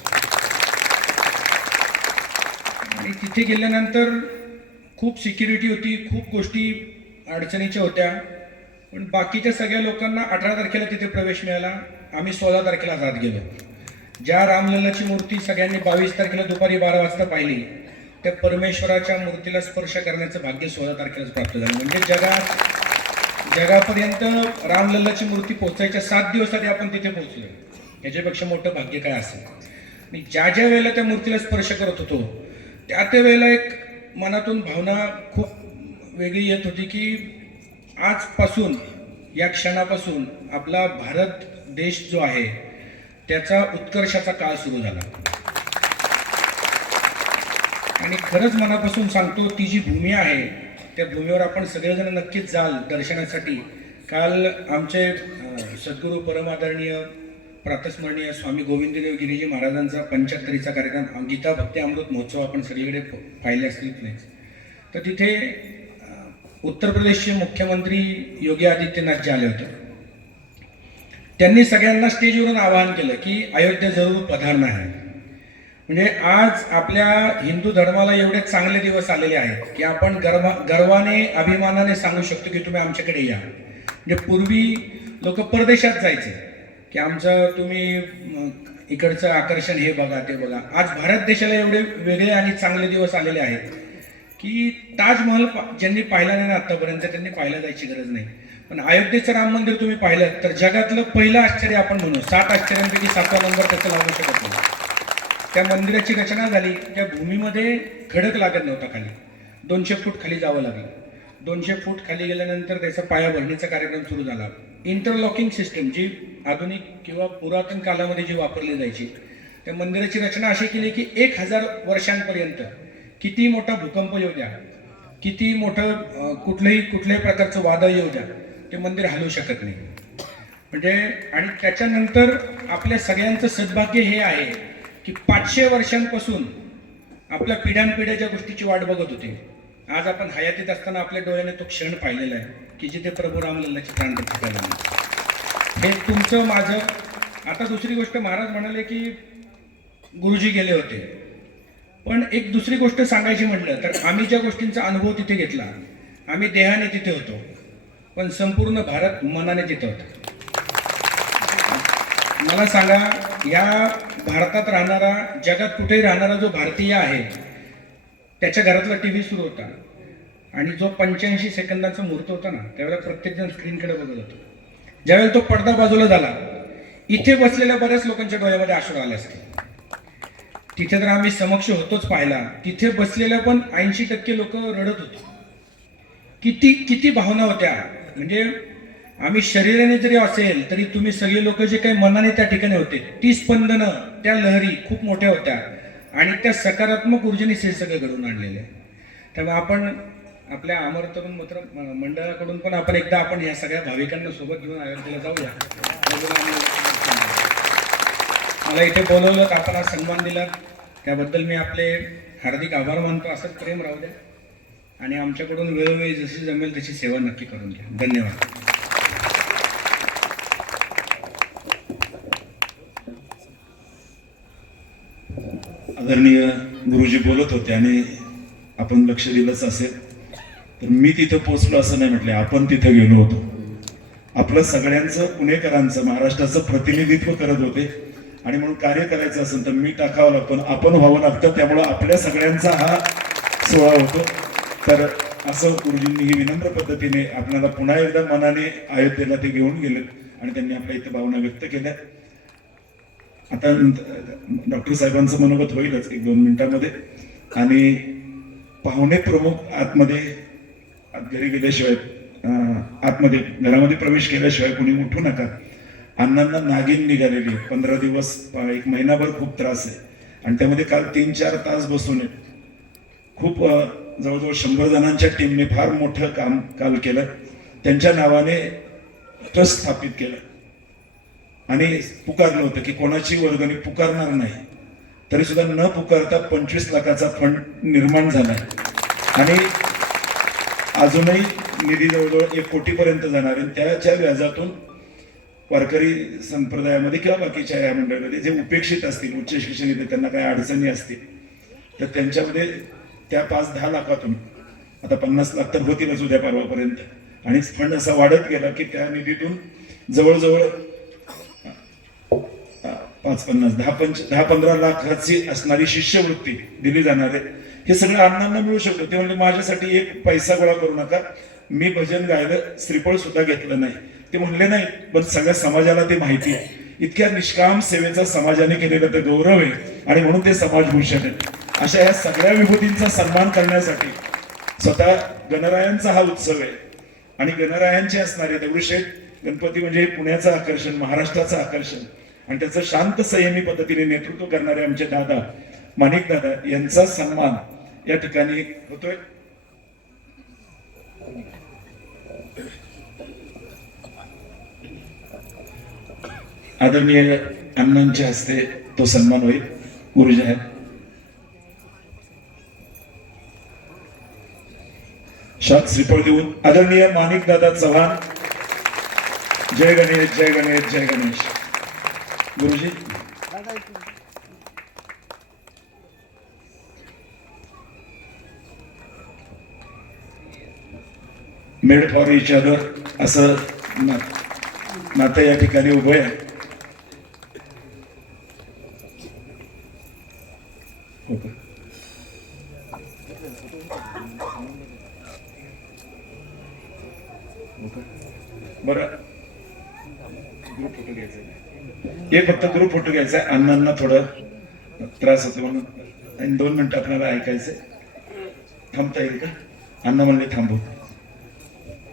आणि तिथे गेल्यानंतर खूप सिक्युरिटी होती, खूप गोष्टी अडचणीच्या होत्या, पण बाकीच्या सगळ्या लोकांना 18 तारखेला तिथे प्रवेश मिळाला. आम्ही 16 तारखेला आत गेलो. ज्या रामलल्लाची मूर्ती सगळ्यांनी 22 तारखेला दुपारी 12 वाजता पाहिली, त्या परमेश्वराच्या मूर्तीला स्पर्श करण्याचं भाग्य 16 तारखेलाच प्राप्त झालं. म्हणजे जगापर्यंत रामलल्लाची मूर्ती पोहोचायच्या 7 दिवस आधी आपण तिथे पोहोचलो. याच्यापेक्षा मोठं भाग्य काय असेल. आणि ज्या वेळेला त्या मूर्तीला स्पर्श करत होतो, त्या वेळेला एक मनातून भावना खूप वेगळी येत होती की आजपासून, या क्षणापासून आपला भारत देश जो आहे त्याचा उत्कर्षाचा काळ सुरू झाला. आणि खरंच मनापासून सांगतो, ती जी भूमी आहे त्या भूमीवर आपण सगळेजण नक्कीच जाल दर्शनासाठी. काल आमचे सद्गुरू परमादरणीय प्रातस्मरणीय स्वामी गोविंददेव गिरीजी महाराजांचा 75वीचा कार्यक्रम गीता भक्ती अमृत महोत्सव आपण सगळीकडे पाहिले असतील नाही. तर तिथे उत्तर प्रदेशचे मुख्यमंत्री योगी आदित्यनाथ जे आले होते, त्यांनी सगळ्यांना स्टेजवरून आवाहन केलं की अयोध्या जरूर पधारणार आहे. म्हणजे आज आपल्या हिंदू धर्माला एवढे चांगले दिवस आलेले आहेत की आपण गर्वाने अभिमानाने सांगू शकतो की तुम्ही आमच्याकडे या. म्हणजे पूर्वी लोक परदेशात जायचे की आमचं तुम्ही इकडचं आकर्षण हे बघा ते बघा. आज भारत देशाला एवढे वेगळे आणि चांगले दिवस आलेले आहेत की ताजमहल ज्यांनी पाहिला नाही ना आतापर्यंत, त्यांनी पाहायला जायची गरज नाही. पण अयोध्येचं राम मंदिर तुम्ही पाहिलं तर जगातलं पहिलं आश्चर्य आपण म्हणू. 7 आश्चर्यांपैकी 7वा नंबर त्याचं लागू शकत नाही. त्या मंदिराची रचना झाली, त्या भूमीमध्ये खडक लागत नव्हता. खाली 200 फूट खाली जावं लागलं. 200 फूट खाली गेल्यानंतर त्याचा पायाभरणीचा कार्यक्रम सुरू झाला. इंटरलॉकिंग सिस्टम जी आधुनिक किंवा पुरातन कालामध्ये जी वापरली जायची, त्या मंदिराची रचना अशी केली की 1000 वर्षांपर्यंत किती मोठा भूकंप येऊ द्या, किती मोठं कुठल्याही प्रकारचं वादळ येऊ द्या, ते मंदिर हलवू शकत नाही. म्हणजे आणि त्याच्यानंतर आपल्या सगळ्यांचं सद्भाग्य हे आहे की 500 वर्षांपासून आपल्या पिढ्यानपिढ्या ज्या गोष्टीची वाट बघत होते, आज आपण हयातीत असताना आपल्या डोळ्याने तो क्षण पाहिलेला आहे की जिथे प्रभू रामलल्लाची प्राणप्रतिष्ठा झाली. हे तुमचं माझं. आता दुसरी गोष्ट, महाराज म्हणाले की गुरुजी गेले होते, पण एक दुसरी गोष्ट सांगायची म्हटलं तर आम्ही ज्या गोष्टींचा अनुभव तिथे घेतला, आम्ही देहाने तिथे होतो पण संपूर्ण भारत मनाने तिथे होता. मला सांगा, या भारतात राहणारा, जगात कुठेही राहणारा जो भारतीय आहे त्याच्या घरातला टीव्ही सुरू होता आणि जो 85 सेकंदाचा मुहूर्त होता ना, त्यावेळेला प्रत्येकजण स्क्रीनकडे बघत होतो. ज्यावेळेला तो पडदा बाजूला झाला, इथे बसलेल्या बऱ्याच लोकांच्या डोळ्यामध्ये अश्रू आले असते. तिथे तर आम्ही समक्ष होतोच पाहिला, तिथे बसलेल्या पण 80% लोक रडत होते. किती भावना होत्या. म्हणजे आम्ही शरीराने जरी असेल तरी तुम्ही सगळे लोक जे काही मनाने त्या ठिकाणी होते, ती स्पंदनं, त्या लहरी खूप मोठ्या होत्या आणि त्या सकारात्मक ऊर्जेने हे सगळं घडवून आणलेलं आहे. त्यामुळे आपण आपल्या अमर तरुण मंडळाकडून पण आपण एकदा आपण या सगळ्या भाविकांना सोबत घेऊन अयोध्येला जाऊया. मला इथे बोलवलं, आपण आज सन्मान दिला, त्याबद्दल मी आपले हार्दिक आभार मानतो. असंच प्रेम राहू द्या आणि आमच्याकडून वेळोवेळी जशी जमेल तशी सेवा नक्की करून घ्या. धन्यवाद. आदरणीय गुरुजी बोलत होते आणि आपण लक्ष दिलंच असेल तर मी तिथं पोहोचलो असं नाही म्हटलं, आपण तिथं गेलो होतो. आपलं सगळ्यांचं, पुणेकरांचं, महाराष्ट्राचं प्रतिनिधित्व करत होते आणि म्हणून कार्य करायचं असेल तर मी टाकावं लागतो, आपण व्हावं लागतं. त्यामुळं आपल्या सगळ्यांचा हा सोहळा होतो. तर असं गुरुजींनी ही विनम्र पद्धतीने आपल्याला पुन्हा एकदा मनाने अयोध्येला ते घेऊन गेलेत आणि त्यांनी आपल्या इथं भावना व्यक्त केल्या. आता डॉक्टर साहेबांचं मनोगत होईलच 1-2 मिनिटांमध्ये. आणि पाहुणे प्रमुख आतमध्ये घरी गेल्याशिवाय, आतमध्ये घरामध्ये प्रवेश केल्याशिवाय कुणी उठू नका. अण्णांना नागिन निघालेली 15 दिवस, 1 महिनाभर खूप त्रास आहे आणि त्यामध्ये काल 3-4 तास बसून खूप जवळजवळ 100 जणांच्या टीमने फार मोठं काम काल केलं. त्यांच्या नावाने ट्रस्ट स्थापित केलं आणि पुकारलं होतं की कोणाची वर्गणी पुकारणार नाही. तरी सुद्धा न पुकारता 25 लाखाचा फंड निर्माण झाला आणि अजूनही निधी जवळजवळ 1 कोटीपर्यंत जाणार आहे. त्याच्या व्याजातून वारकरी संप्रदायामध्ये किंवा बाकीच्या या मंडळामध्ये जे उपेक्षित असतील, उच्च शिक्षण येते, त्यांना काही अडचणी असतील, तर त्यांच्यामध्ये त्या 5-10 लाखातून आता 50 लाख तर होतीलच उद्या परवापर्यंत, आणि फंड असा वाढत गेला की त्या निधीतून जवळजवळ 10-15 लाखाची असणारी शिष्यवृत्ती दिली जाणार आहे. हे सगळं अण्णांना मिळू शकतो. ते म्हणजे माझ्यासाठी एक पैसा गोळा करू नका, मी भजन गायलं, श्रीफळ सुद्धा घेतलं नाही, ते म्हणले नाही, पण सगळ्या समाजाला ते माहिती आहे. इतक्या निष्काम सेवेचा समाजाने केलेला ते गौरव आहे आणि म्हणून ते समाजभूषण आहे. अशा या सगळ्या विभूतींचा सन्मान करण्यासाठी स्वतः गणरायांचा हा उत्सव आहे आणि गणरायांचे असणारे दगडूशेठ गणपती म्हणजे पुण्याचं आकर्षण, महाराष्ट्राचं आकर्षण, आणि त्याचं शांत संयमी पद्धतीने नेतृत्व करणारे आमचे दादा माणिक दादा यांचा सन्मान या ठिकाणी होतोय. आदरणीय अण्णांच्या हस्ते तो सन्मान होईल. गुरुजय शांत श्रीफळ देऊन आदरणीय माणिक दादा चव्हाण. जय गणेश, जय गणेश, जय गणेश. गुरुजी मेड फॉर इच अदर असं नातं या ठिकाणी उभं आहे. हो का? बरं, ग्रुप फोटो घ्यायचा आहे. एक फक्त ग्रुप फोटो घ्यायचा आहे. अण्णांना थोडं त्रास होतो म्हणून, आणि 2 मिनिटं आपल्याला ऐकायचंय. थांबता येईल का? अण्णा म्हणले थांबू.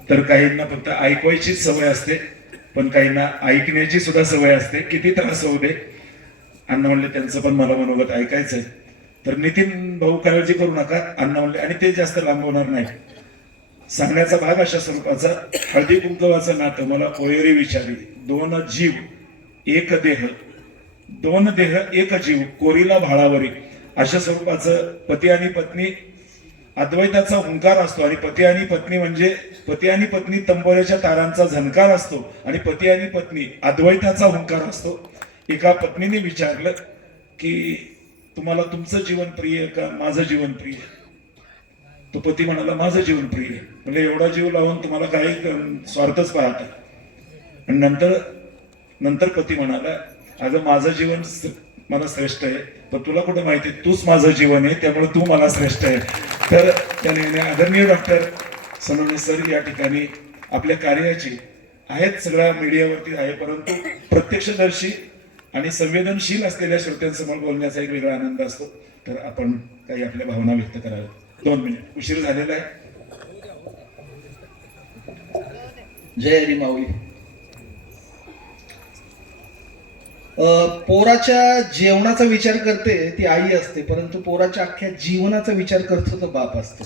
तर काहींना फक्त ऐकवायचीच सवय असते, पण काहींना ऐकण्याची सुद्धा सवय असते. किती त्रास होऊ दे, अण्णा म्हणले त्यांचं पण मला मनोगत ऐकायचंय. तर नितीन भाऊ काळजी करू नका, अण्णा म्हणले, आणि ते जास्त लांब होणार नाही. सांगण्याचा भाग अशा स्वरूपाचा, हळदी कुंकवाचं नातं मला ओयरी विचारी, 2 जीव एक देह, 2 देह एक जीव, कोरीला भाळावरी, अशा स्वरूपाचं पती आणि पत्नी अद्वैताचा हुंकार असतो. आणि पती आणि पत्नी म्हणजे पती आणि पत्नी तंबोऱ्याच्या तारांचा झणकार असतो आणि पती आणि पत्नी अद्वैताचा हुंकार असतो. एका पत्नीने विचारलं की तुम्हाला तुमचं जीवन प्रिय का माझं जीवन प्रिय? तो पती म्हणाला माझं जीवन प्रिय. म्हणजे एवढा जीव लावून तुम्हाला काही स्वार्थच पाहता. आणि नंतर पती म्हणाला अगं माझं जीवन मला श्रेष्ठ आहे, पण तुला कुठं माहिती, तूच माझं जीवन आहे, त्यामुळे तू मला श्रेष्ठ आहे. तर त्याने आदरणीय डॉक्टर सोनवणे सर या ठिकाणी आपल्या कार्याची आहेत, सगळ्या मीडियावरती आहे, परंतु प्रत्यक्षदर्शी आणि संवेदनशील असलेल्या श्रोत्यांसमोर बोलण्याचा एक वेगळा आनंद असतो. तर आपण काही आपल्या भावना व्यक्त कराव्यात. 2 मिनिट उशीर झालेला आहे. जय हरी माऊली. पोराच्या जेवणाचा विचार करते ती आई असते, परंतु पोराच्या अख्ख्या जीवनाचा विचार करतो तो बाप असतो.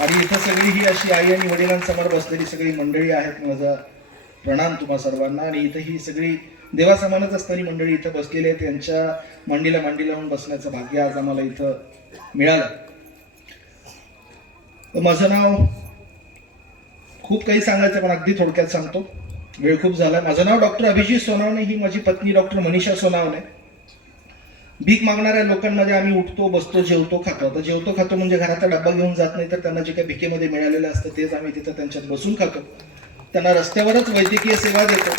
आणि इथं सगळी ही अशी आई आणि वडिलांसमोर बसलेली सगळी मंडळी आहेत. माझा प्रणाम तुम्हा सर्वांना. आणि इथं ही सगळी देवासमानच असणारी मंडळी इथं बसलेली आहेत. त्यांच्या मांडीला मांडी लावून बसण्याचं भाग्य आज आम्हाला इथं मिळालं. माझं नाव खूप काही सांगायचं, पण अगदी थोडक्यात सांगतो, वेळ खूप झाला. माझं नाव डॉक्टर अभिजित सोनावणे, ही माझी पत्नी डॉक्टर मनीषा सोनावणे. भीक मागणाऱ्या लोकांमध्ये आम्ही उठतो, बसतो, जेवतो, खातो. आता जेवतो खातो म्हणजे घराचा डब्बा घेऊन जात नाही, तर त्यांना जे काही भिकेमध्ये मिळालेलं असतं तेच आम्ही तिथं त्यांच्यात बसून खातो. त्यांना रस्त्यावरच वैद्यकीय सेवा देतो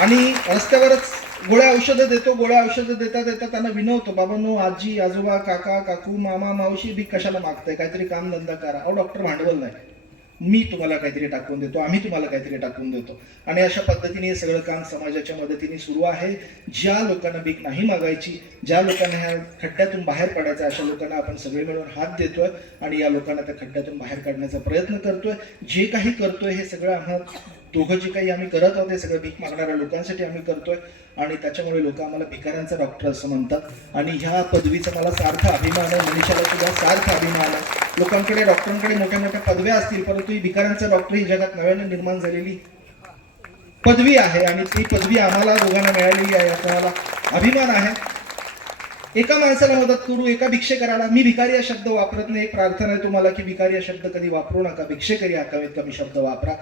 आणि रस्त्यावरच गोळ्या औषधं देतो. गोळ्या औषधं देता देता त्यांना विनवतो, बाबांनो, आजी आजोबा, काका काकू, मामा मावशी, भीक कशाला मागताय, काहीतरी काम धंदा करा. अहो डॉक्टर भांडवल नाही, मी तुम्हाला काहीतरी टाकून देतो, आम्ही तुम्हाला काहीतरी टाकून देतो. आणि अशा पद्धतीने हे सगळं काम समाजाच्या मदतीने सुरू आहे. ज्या लोकांना भीक नाही मागायची, ज्या लोकांना ह्या खड्ड्यातून बाहेर पडायचं, अशा लोकांना आपण सगळे मिळून हात देतोय आणि या लोकांना त्या खड्ड्यातून बाहेर काढण्याचा प्रयत्न करतोय. जे काही करतोय हे सगळं आम्हाला दोघं जे काही आम्ही करत आहोत हे सगळं भीक मागणाऱ्या लोकांसाठी आम्ही करतोय आणि त्याच्यामुळे लोक आम्हाला भिकाऱ्यांचा डॉक्टर असं म्हणतात. आणि ह्या पदवीचा मला सार्थ अभिमान आहे, मनीषाला सुद्धा सार्थ अभिमान आहे. लोकांकडे डॉक्टरांकडे मोठ्या मोठ्या पदव्या असतील, परंतु ही भिकाऱ्यांचा डॉक्टर ही जगात नव्याने निर्माण झालेली पदवी आहे आणि ती पदवी आम्हाला दोघांना मिळालेली आहे, याचा मला अभिमान आहे. एका माणसाला मदत करू, एका भिक्षेकराला, मी भिकारी हा शब्द वापरत नाही, एक प्रार्थना आहे तुम्हाला की भिकारी हा शब्द कधी वापरू नका, भिक्षेकरी हा कमीत कमी शब्द वापरा.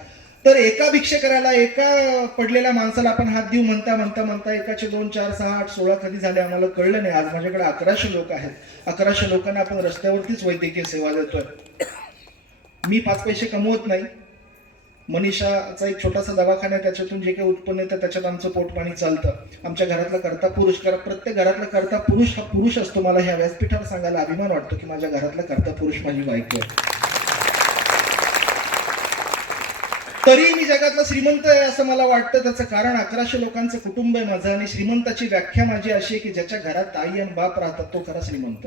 तर एका भिक्षेकराला, एका पडलेल्या माणसाला आपण हात देऊ म्हणता म्हणता म्हणता एकाचे 2, 4, 6, 8, 16 कधी झाले आम्हाला कळलं नाही. आज माझ्याकडे 1100 लोक आहेत. 1100 लोकांना आपण रस्त्यावरतीच वैद्यकीय सेवा देतोय. मी 5 पैसे कमवत नाही. मनीषाचा एक छोटासा दवाखाना आहे, त्याच्यातून जे काही उत्पन्न येतं त्याच्यात आमचं पोटपाणी चालतं. आमच्या घरातला करता पुरुष, प्रत्येक घरातला करता पुरुष हा पुरुष असतो. मला ह्या व्यासपीठावर सांगायला अभिमान वाटतो की माझ्या घरातला करता पुरुष माझी बायको आहे. तरी मी जगातला श्रीमंत आहे असं मला वाटतं. त्याचं कारण 1100 लोकांचं कुटुंब आहे माझं आणि श्रीमंताची व्याख्या माझी अशी आहे की ज्याच्या घरात आई आणि बाप राहतात तो खरा श्रीमंत.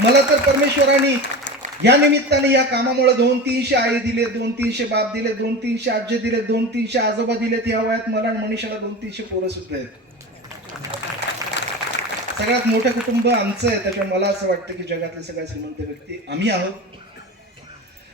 मला तर परमेश्वराने या निमित्ताने या कामामुळे 200-300 आई दिले, 200-300 बाप दिले, 200-300 आजी दिले, 200-300 आजोबा दिलेत. या वयात मला आणि मनीषाला 200-300 पोरं सुद्धा आहेत. सगळ्यात मोठं कुटुंब आमचं आहे. त्याच्यामुळे मला असं वाटतं की जगातले सगळ्यात श्रीमंत व्यक्ती आम्ही आहोत.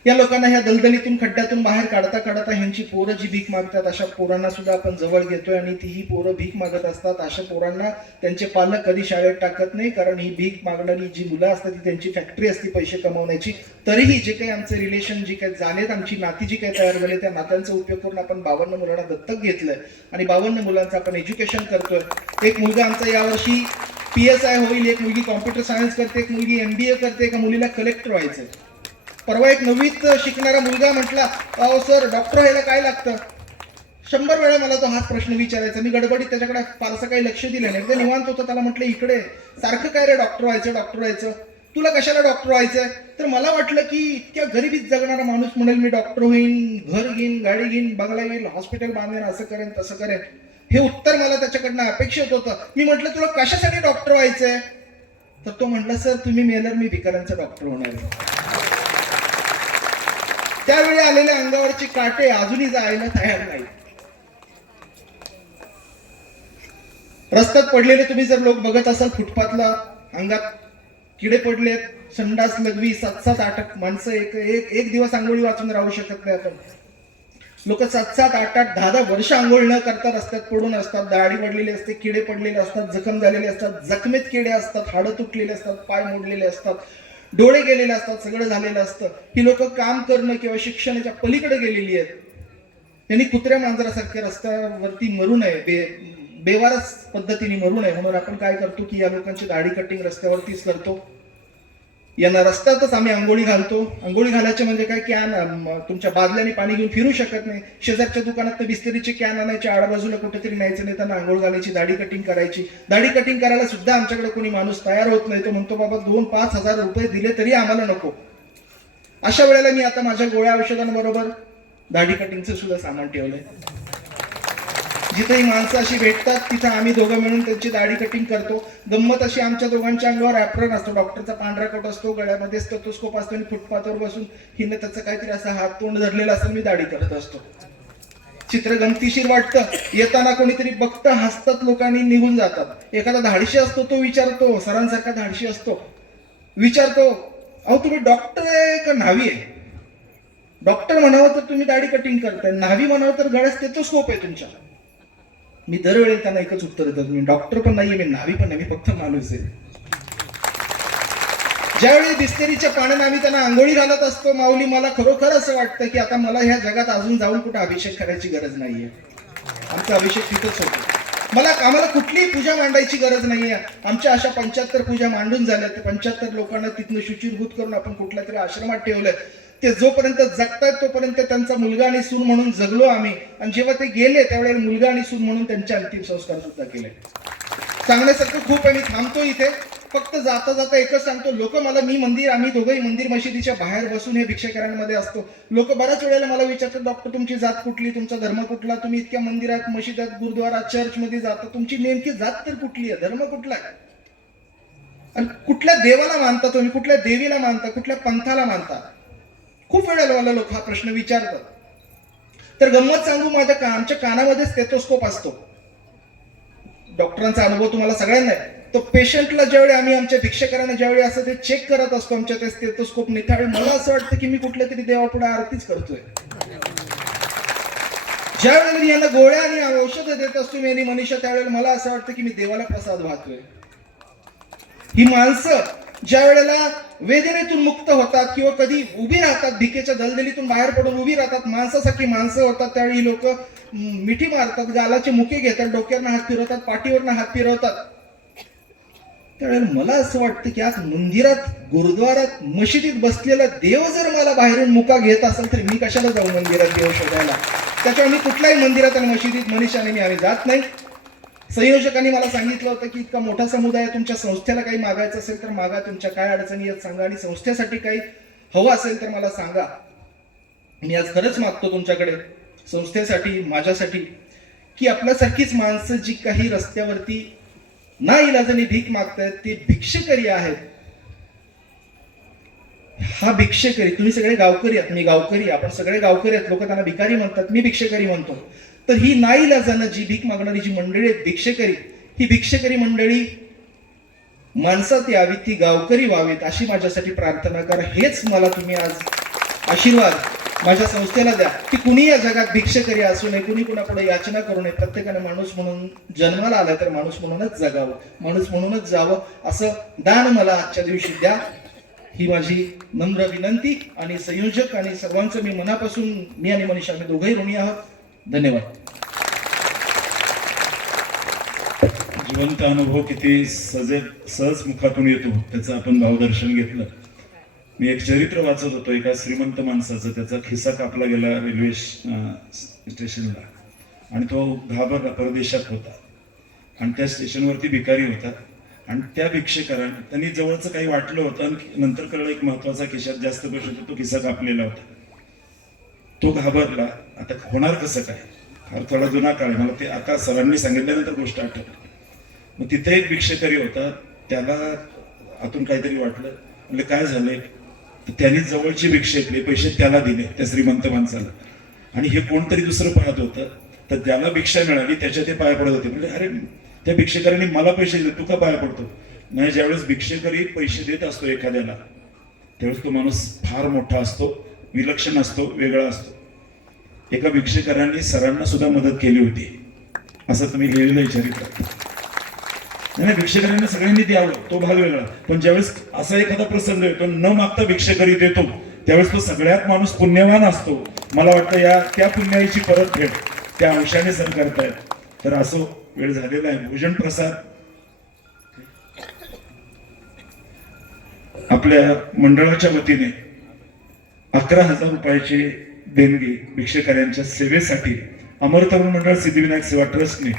या लोकांना ह्या दलदलीतून खड्ड्यातून बाहेर काढता काढता ह्यांची पोरं जी भीक मागतात अशा पोरांना सुद्धा आपण जवळ घेतोय आणि तीही पोरं भीक मागत असतात. अशा पोरांना त्यांचे पालक कधी शाळेत टाकत नाही, कारण ही भीक मागणारी जी मुलं असतात ती त्यांची फॅक्टरी असते पैसे कमवण्याची. तरीही जे काही आमचे रिलेशन जे काही झालेत, आमची नाती जी काही तयार झाली, त्या नात्यांचा उपयोग करून आपण 52 मुलांना दत्तक घेतलंय आणि 52 मुलांचं आपण एज्युकेशन करतोय. एक मुलगा आमचा यावर्षी PSI होईल, एक मुलगी कॉम्प्युटर सायन्स करते, एक मुलगी MBA करते, एका मुलीला कलेक्टर व्हायचंय. परवा एक 9वीत शिकणारा मुलगा म्हटला, अहो सर डॉक्टर व्हायला काय लागतं? 100 वेळा मला तो हाच प्रश्न विचारायचा. मी गडबडीत त्याच्याकडे फारसं काही लक्ष दिलं नाही. एकदा निवांत होतं, त्याला म्हटलं इकडे सारखं काय रे डॉक्टर व्हायचं, तुला कशाला डॉक्टर व्हायचंय? तर मला वाटलं की इतक्या गरिबीत जगणारा माणूस म्हणेल मी डॉक्टर होईन, घर घेईन, गाडी घेईन, बंगला घेईन, हॉस्पिटल बांधेन, असं करेन तसं करेन. हे उत्तर मला त्याच्याकडनं अपेक्षित होतं. मी म्हटलं तुला कशासाठी डॉक्टर व्हायचंय? तर तो म्हटला सर तुम्ही मेल्यावर मी भिकाऱ्यांचा डॉक्टर होणार आहे. त्यावेळी आलेल्या अंगावरचे काटे अजूनही जायला तयार नाही. रस्त्यात पडलेले तुम्ही जर लोक बघत असाल, फुटपाथला अंगात किडे पडलेत, संडास लघवी, 7-7, 8 माणसं एक दिवस आंघोळी वाचून राहू शकत नाही. आपण लोक 7-7, 8-8, 10-10 वर्ष आंघोळ न करता रस्त्यात पडून असतात. दाढी पडलेली असते, किडे पडलेले असतात, जखम झालेले असतात, जखमेत किडे असतात, हाडं तुटलेले असतात, पाय मोडलेले असतात, डोळे गेलेले असतात, सगळं झालेलं असतं. ही लोक काम करणं किंवा शिक्षणाच्या पलीकडे गेलेली आहेत. त्यांनी कुत्र्या मांजरासारख्या रस्त्यावरती मरू नये, बेवारस पद्धतीने मरू नये म्हणून आपण काय करतो की या लोकांची दाढी कटिंग रस्त्यावरतीच करतो. यांना रस्त्यातच आम्ही आंघोळी घालतो. आंघोळी घालायचे म्हणजे काय, कॅन तुमच्या बादल्याने पाणी घेऊन फिरू शकत नाही. शेजारच्या दुकानात बिस्लरीचे कॅन आणायचे, आडबाजूला कुठेतरी न्यायचं नाही, त्यांना आंघोळ घालायची, दाढी कटिंग करायची. दाढी कटिंग करायला सुद्धा आमच्याकडे कोणी माणूस तयार होत नाही. तो म्हणतो बाबा 2-5 हजार रुपये दिले तरी आम्हाला नको. अशा वेळेला मी आता माझ्या गोळ्या औषधांबरोबर दाढी कटिंगचं सुद्धा सामान ठेवलंय. जिथे ही माणसं अशी भेटतात तिथं आम्ही दोघं मिळून त्यांची दाढी कटिंग करतो. गंमत अशी, आमच्या दोघांच्या अंगावर ॲप्रॉन असतो, डॉक्टरचा पांढरा कोट असतो, गळ्यामध्ये स्टेथोस्कोप असतो आणि फुटपाथवर बसून हिने त्याचं काहीतरी असं हात तोंड धरलेलं असं मी दाढी करत असतो. चित्र गमतीशीर वाटतं. येताना कोणीतरी बघतं, हसतात, लोकांनी निघून जातात. एखादा धाडशी असतो, तो विचारतो, सरांसारखा धाडशी असतो, विचारतो अहो तुम्ही डॉक्टर आहे का न्हावी आहे? डॉक्टर म्हणावं तर तुम्ही दाढी कटिंग करताय, न्हावी म्हणावं तर गळ्यात स्टेथोस्कोप आहे तुमच्या. मी दरवेळी त्यांना एकच उत्तर देतो, मी डॉक्टर पण नाहीये, मी न्हावी पण नाही, मी फक्त माणूस आहे. ज्यावेळी बिस्लरीच्या पाण्याने आम्ही त्यांना आंघोळी घालत असतो, माऊली मला खरोखर असं वाटतं की आता मला ह्या जगात अजून जाऊन कुठे अभिषेक करायची गरज नाहीये. आमचा अभिषेक तिथंच होतो. आम्हाला कुठलीही पूजा मांडायची गरज नाहीये. आमच्या अशा 75 पूजा मांडून झाल्या. ते 75 लोकांना तिथनं शुचिरभूत करून आपण कुठल्या तरी आश्रमात ठेवलंय. ते जोपर्यंत जगतायत तोपर्यंत त्यांचा मुलगा आणि सून म्हणून जगलो आम्ही, आणि जेव्हा ते गेले त्यावेळेला मुलगा आणि सून म्हणून त्यांचे अंतिम संस्कार सुद्धा केले. सांगण्यासारखं खूप आहे, मी थांबतो इथे. फक्त जाता जाता एकच सांगतो, लोक मला आम्ही दोघंही मंदिर मशिदीच्या बाहेर बसून हे भिक्षेकरांमध्ये असतो. लोक बऱ्याच वेळेला मला विचारतात, डॉक्टर तुमची जात कुठली, तुमचा धर्म कुठला, तुम्ही इतक्या मंदिरात, मशिदात, गुरुद्वारात, चर्चमध्ये जाता, तुमची नेमकी जात तर कुठली आहे, धर्म कुठला आहे, आणि कुठल्या देवाला मानता तुम्ही, कुठल्या देवीला मानता, कुठल्या पंथाला मानता. खूप वेळेला मला लोक हा प्रश्न विचारतात. तर गंमत सांगू, आमच्या कानामध्ये स्टेथोस्कोप असतो. डॉक्टरांचा अनुभव तुम्हाला सगळ्यांना आहे. तो पेशंटला ज्यावेळी आम्ही आमच्या भिक्षेकरांना ज्यावेळी असं ते चेक करत असतो आमच्या ते स्टेथोस्कोपने, त्यावेळी मला असं वाटतं की मी कुठल्या तरी देवापुढे आरतीच करतोय. ज्यावेळेला मी यांना गोळ्या आणि औषधं देत असतो मी आणि मनीषा, त्यावेळेला मला असं वाटतं की मी देवाला प्रसाद वाहतोय. ही माणसं ज्या वेळेला वेदनेतून मुक्त होतात किंवा कधी उभी राहतात, भिकेच्या दलदलीतून बाहेर पडून उभी राहतात, माणसासारखी माणसं होतात, त्यावेळी लोक मिठी मारतात, गालाचे मुके घेतात, डोक्यावरनं हात फिरवतात, पाठीवरनं हात फिरवतात. त्यावेळेला मला असं वाटतं की आज मंदिरात, गुरुद्वारात, मशिदीत बसलेला देव जर मला बाहेरून मुका घेत असेल तर मी कशाला जाऊ मंदिरात देव शोधायला. त्याच्यामुळे मी कुठल्याही मंदिरात आणि मशिदीत मनीषाने आम्ही जात नाही. संयोजकांनी मला सांगितलं होतं की इतका मोठा समुदाय, तुमच्या संस्थेला काही मागायचं असेल तर मागा, तुमच्या काय अडचणी आहेत सांगा, आणि संस्थेसाठी काही हवं असेल तर मला सांगा. मी आज खरंच मागतो तुमच्याकडे, संस्थेसाठी, माझ्यासाठी, की आपल्यासारखीच माणसं जी काही रस्त्यावरती ना इलाजाने भीक मागतायत, ते भिक्षेकरी आहेत. हा भिक्षेकरी, तुम्ही सगळे गावकरी आहात, मी गावकरी, आपण सगळे गावकरी आहेत, लोक त्यांना भिकारी म्हणतात, मी भिक्षेकरी म्हणतो. तर ही नाईलाजानं जी भीक मागणारी जी मंडळी आहेत भिक्षेकरी, ही भिक्षेकरी मंडळी माणसात यावी, ती गावकरी व्हावीत, अशी माझ्यासाठी प्रार्थना करा. हेच मला तुम्ही आज आशीर्वाद माझ्या संस्थेला द्या की कुणी या जगात भिक्षेकरी असू नये, कुणी कुणापुढे याचना करू नये. प्रत्येकाने माणूस म्हणून जन्माला आलाय तर माणूस म्हणूनच जगावं, माणूस म्हणूनच जावं, असं दान मला आजच्या दिवशी द्या. ही माझी नम्र विनंती. आणि संयोजक आणि सर्वांचं मी मनापासून, मी आणि मनीषा आम्ही दोघंही ऋणी आहोत. धन्यवाद. जिवंत अनुभव किती सहज मुखातून येतो त्याचं आपण भावदर्शन घेतलं. मी एक चरित्र वाचत होतो एका श्रीमंत माणसाचं, त्याचा खिसा कापला गेला रेल्वे स्टेशनला, आणि तो घाबरला, परदेशात होता, आणि त्या स्टेशनवरती भिकारी होता, आणि त्या भिक्षेकरांनी, त्यांनी जवळचं काही वाटलं होतं, आणि नंतर कळलं एक महत्वाचा, खिशात जास्त पैसे होते, तो खिसा कापलेला होता. तो घाबरला, आता होणार कसं काय, फार थोडा जुना काळ आहे, मला ते आता सरांनी सांगितल्यानंतर गोष्ट आठवली. मग तिथे एक भिक्षेकरी होता, त्याला आतून काहीतरी वाटलं, म्हणजे काय झालंय, तर त्यांनी जवळची भिक्षेतले पैसे त्याला दिले, त्या श्रीमंत माणसाला, आणि हे कोणतरी दुसरं पाहत होतं, तर ज्याला भिक्षा मिळाली त्याच्या ते पाया पडत होते. म्हणजे अरे, त्या भिक्षेकरांनी मला पैसे दिले, तू का पाया पडतो. नाही, ज्यावेळेस भिक्षेकरी पैसे देत असतो एखाद्याला, त्यावेळेस तो माणूस फार मोठा असतो, विलक्षण असतो, वेगळा असतो. एका भिक्षेकरांनी सरांना सुद्धा मदत केली होती, असं तुम्ही लिहिलेलं आहे चरित्र. नाही, भिक्षेकऱ्यांना सगळ्यांनी द्यावं, तो भाग वेगळा. पण ज्यावेळेस असा एखादा प्रसंग येतो, न मागता भिक्षेकरी देतो, त्यावेळेस तो सगळ्यात माणूस पुण्यवान असतो. मला वाटतं त्या पुण्याची परतफेड त्या अंशाने सर करतायत. तर असं वेळ झालेला आहे. भोजन प्रसाद आपल्या मंडळाच्या वतीने 11,000 रुपयाची देणगी भिक्षेकऱ्यांच्या सेवेसाठी अमर तरुण मंडळ सिद्धिविनायक सेवा ट्रस्टने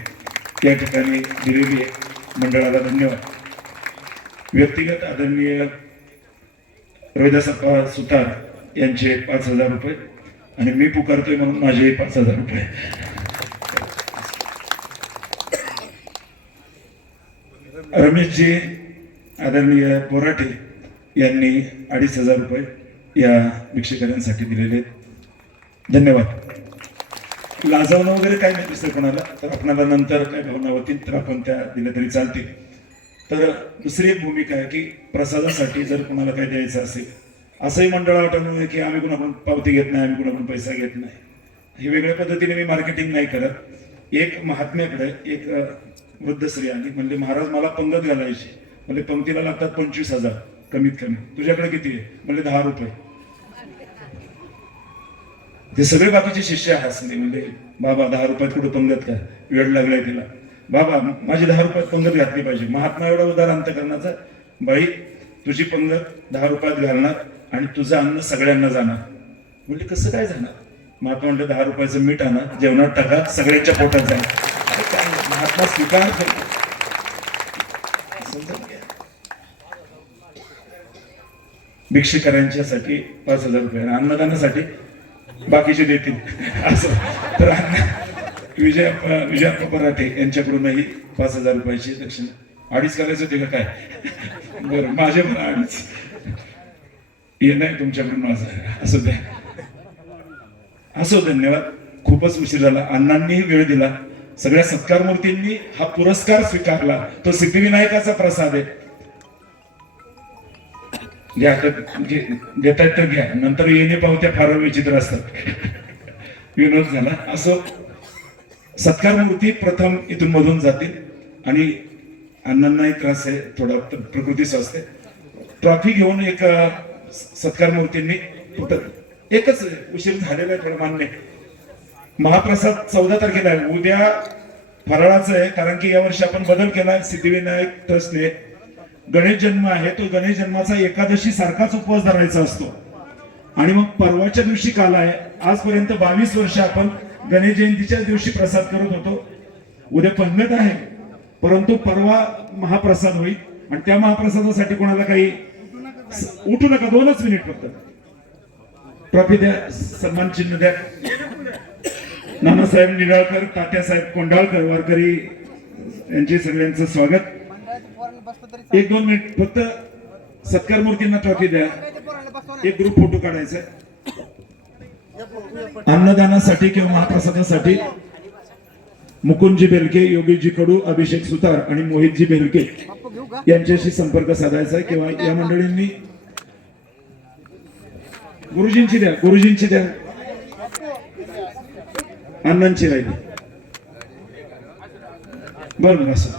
त्या ठिकाणी दिलेली आहे. मंडळाला धन्यवाद. व्यक्तिगत आदरणीय रविदासप्पा सुतार यांचे 5,000 रुपये, आणि मी पुकारतोय म्हणून माझे 5,000 रुपये. रमेशजी आदरणीय बोराटे यांनी 2,500 रुपये या भिक्षेकऱ्यांसाठी दिलेले. धन्यवाद. लाजवणं वगैरे काय नाही दुसरं कोणाला, तर आपणाला नंतर काय भावना होतील तर आपण त्या दिल्या तरी चालतील. तर दुसरी एक भूमिका आहे की प्रसादासाठी जर कोणाला काही द्यायचं असेल, असंही मंडळ वाटणं की आम्ही कोणाकडून पावती घेत नाही, आम्ही कोणाकडून पैसा घेत नाही, ही वेगळ्या पद्धतीने मी मार्केटिंग नाही करत. एक महात्म्याकडे एक वृद्ध स्त्री आली, म्हणजे महाराज मला पंगत घालायची, म्हणजे पंक्तीला लागतात 25,000 कमीत कमी, तुझ्याकडे किती आहे, म्हणजे 10 रुपये. ते सगळे बाकीचे शिष्य हसले, म्हणजे बाबा 10 रुपयात कुठं पंगत काय, वेळ लागलाय तिला, बाबा माझी 10 रुपयात पंगत घातली पाहिजे. महात्मा एवढा उदार अंतकरणाचा, बाई तुझी पंगत 10 रुपयात घालणार आणि तुझं अन्न सगळ्यांना जाणार. म्हणजे कसं काय जाणार. महात्मा म्हणलं 10 रुपयाचं मीठ आणा, जेवणात टाका, सगळ्यांच्या पोटात जाईल. महात्मा स्वीकार करतो. भिक्षुकांच्यासाठी 5,000 रुपये आणि अन्नदानासाठी बाकीचे देतील असं. तर विजयप्पा पराठे यांच्याकडूनही 5,000 रुपयाची दक्षिणा. 2.5 करायचं होते का काय? बरं, माझे पण 2.5 हे नाही तुमच्याकडून माझं. असं द्या. असो, धन्यवाद. खूपच उशीर झाला. अण्णांनीही वेळ दिला. सगळ्या सत्कार मूर्तींनी हा पुरस्कार स्वीकारला. तो सिद्धिविनायकाचा प्रसाद आहे. घ्या, घेतायत तर घ्या. नंतर येणे पावत्या फार विचित्र असतात. विनोद झाला. असो, सत्कार मूर्ती प्रथम इथून मधून जातील आणि अण्णांनाही त्रास आहे, थोडा प्रकृती स्वास्थ्य. ट्रॉफी घेऊन एक सत्कार मूर्तींनी एकच उशीर झालेला आहे, थोडं मान्य. महाप्रसाद 14 तारखेला आहे. उद्या फराळाचं आहे, कारण की यावर्षी आपण बदल केला. सिद्धिविनायक ट्रस्टने गणेश जन्म आहे, तो गणेश जन्माचा एकादशी सारखाच उपवास धरायचा असतो. आणि मग परवाच्या दिवशी काल आहे. आजपर्यंत 22 वर्ष आपण गणेश जयंतीच्या दिवशी प्रसाद करत होतो. उद्या पंगत आहे, परंतु परवा महाप्रसाद होईल. आणि त्या महाप्रसादासाठी कोणाला काही उठू नका, 2च मिनिट फक्त. ट्रॉफी द्या, सन्मान चिन्ह द्या. नानासाहेब निडाळकर, तात्यासाहेब कोंडाळकर वारकरी यांचे सगळ्यांचं स्वागत. 1-2 मिनिट फक्त सत्कार मूर्तींना ट्रॉफी द्या. एक ग्रुप फोटो काढायचा. अन्नदानासाठी किंवा महाप्रसादासाठी मुकुंदजी बेलके, योगीजी कडू, अभिषेक सुतार आणि मोहितजी बेलके यांच्याशी संपर्क साधायचा आहे. किंवा या मंडळींनी गुरुजींची द्या. अण्णांची राहिली. बरं असं.